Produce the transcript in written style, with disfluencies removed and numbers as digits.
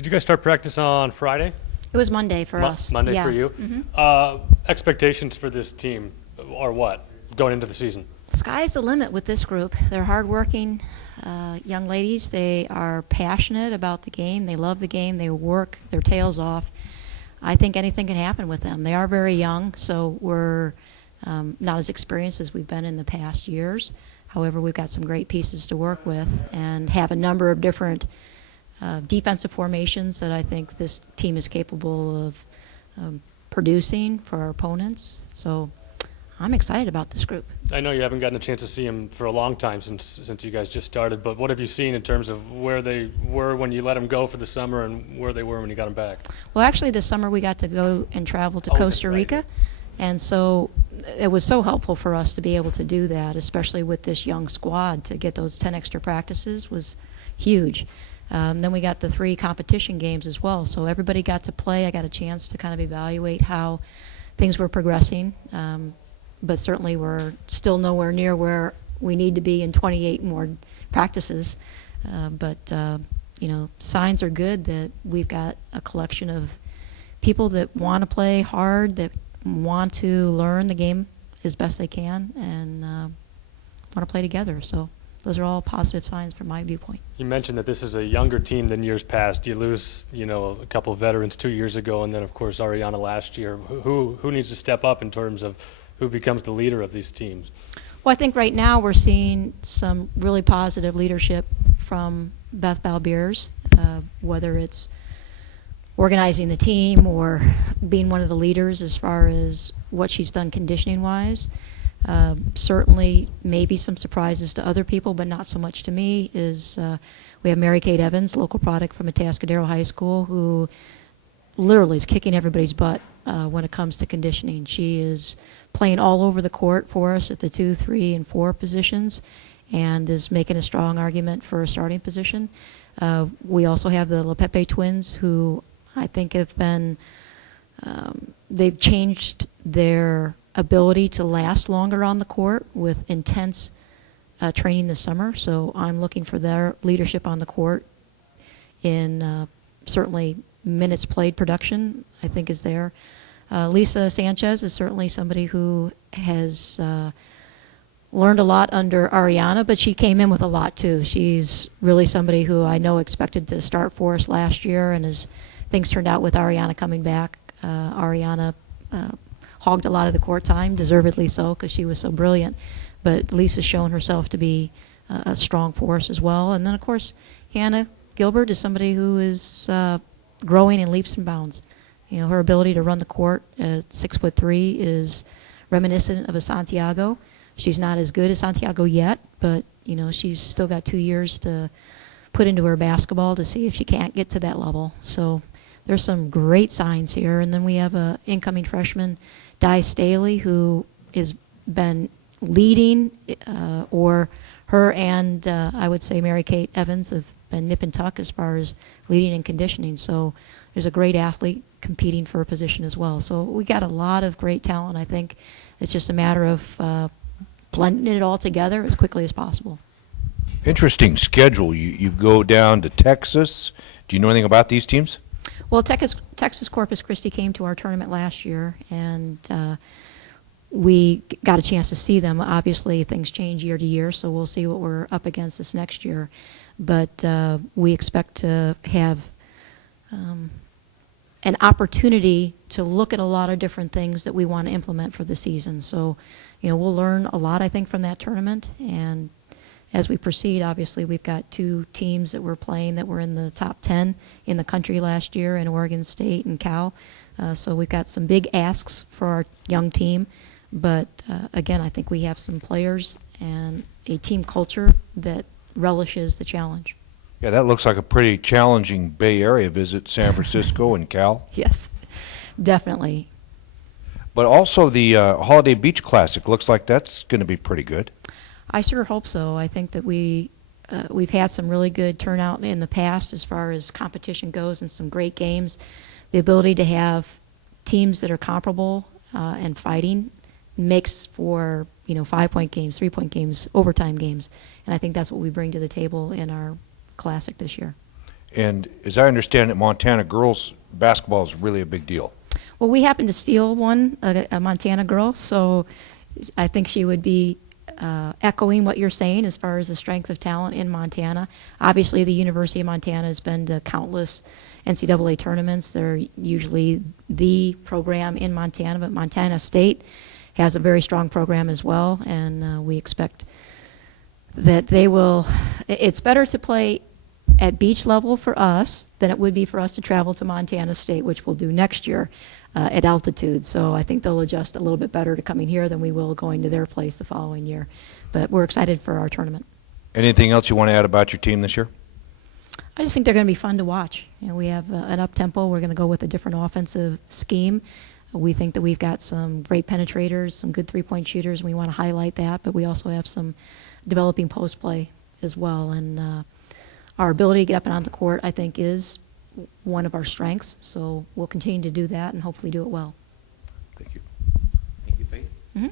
Did you guys start practice on Friday? It was Monday for us. Monday yeah. for you? Expectations for this team are what going into the season? Sky's the limit with this group. They're hardworking young ladies. They are passionate about the game. They love the game. They work their tails off. I think anything can happen with them. They are very young, so we're not as experienced as we've been in the past years. However, we've got some great pieces to work with and have a number of different defensive formations that I think this team is capable of producing for our opponents. So I'm excited about this group. I know you haven't gotten a chance to see them for a long time since you guys just started, but what have you seen in terms of where they were when you let them go for the summer and where they were when you got them back? Well, actually, this summer we got to go and travel to Costa Rica, right. And so it was so helpful for us to be able to do that, especially with this young squad. To get those 10 extra practices was huge. Then we got the 3 competition games as well, so everybody got to play. I got a chance to kind of evaluate how things were progressing. But certainly we're still nowhere near where we need to be in 28 more practices. Signs are good that we've got a collection of people that want to play hard, that want to learn the game as best they can, and want to play together. So those are all positive signs from my viewpoint. You mentioned that this is a younger team than years past. You lose, a couple of veterans 2 years ago, and then, of course, Ariana last year. Who needs to step up in terms of who becomes the leader of these teams? Well, I think right now we're seeing some really positive leadership from Beth Balbiers, whether it's organizing the team or being one of the leaders as far as what she's done conditioning-wise. Certainly maybe some surprises to other people, but not so much to me, is we have Mary Kate Evans, local product from Atascadero High School, who literally is kicking everybody's butt when it comes to conditioning. She is playing all over the court for us at the 2, 3, and 4 positions and is making a strong argument for a starting position. We also have the LePepe twins, who I think have been, they've changed their ability to last longer on the court with intense training this summer. So I'm looking for their leadership on the court in certainly minutes played production, I think, is there. Lisa Sanchez is certainly somebody who has learned a lot under Ariana, but she came in with a lot too. She's really somebody who I know expected to start for us last year, and as things turned out with Ariana coming back, Ariana hogged a lot of the court time, deservedly so, because she was so brilliant. But Lisa's shown herself to be a strong force as well. And then, of course, Hannah Gilbert is somebody who is growing in leaps and bounds. Her ability to run the court at 6'3" is reminiscent of a Santiago. She's not as good as Santiago yet, but she's still got 2 years to put into her basketball to see if she can't get to that level. So there's some great signs here. And then we have a incoming freshman, Di Staley, who has been leading, or her and I would say Mary Kate Evans have been nip and tuck as far as leading and conditioning. So there's a great athlete competing for a position as well. So we got a lot of great talent. I think it's just a matter of blending it all together as quickly as possible. Interesting schedule. You go down to Texas. Do you know anything about these teams? Well, Texas Corpus Christi came to our tournament last year, and we got a chance to see them. Obviously, things change year to year, so we'll see what we're up against this next year. But we expect to have an opportunity to look at a lot of different things that we want to implement for the season. So, we'll learn a lot, I think, from that tournament. And as we proceed, obviously, we've got 2 teams that we're playing that were in the top 10 in the country last year, in Oregon State and Cal. So we've got some big asks for our young team. But again, I think we have some players and a team culture that relishes the challenge. Yeah, that looks like a pretty challenging Bay Area visit, San Francisco and Cal. Yes, definitely. But also the Holiday Beach Classic looks like that's going to be pretty good. I sure hope so. I think that we've had some really good turnout in the past as far as competition goes, and some great games. The ability to have teams that are comparable and fighting makes for 5-point games, 3-point games, overtime games, and I think that's what we bring to the table in our Classic this year. And as I understand it, Montana girls basketball is really a big deal. Well, we happened to steal one, a Montana girl, so I think she would be echoing what you're saying as far as the strength of talent in Montana. Obviously, the University of Montana has been to countless NCAA tournaments. They're usually the program in Montana, but Montana State has a very strong program as well, and we expect that they will. It's better to play at beach level for us than it would be for us to travel to Montana State, which we'll do next year at altitude. So I think they'll adjust a little bit better to coming here than we will going to their place the following year. But we're excited for our tournament. Anything else you want to add about your team this year? I just think they're going to be fun to watch. You know, we have an up-tempo. We're going to go with a different offensive scheme. We think that we've got some great penetrators, some good three-point shooters, and we want to highlight that. But we also have some developing post play as well. And our ability to get up and on the court, I think, is one of our strengths. So we'll continue to do that and hopefully do it well. Thank you. Thank you, Faith. Mm-hmm.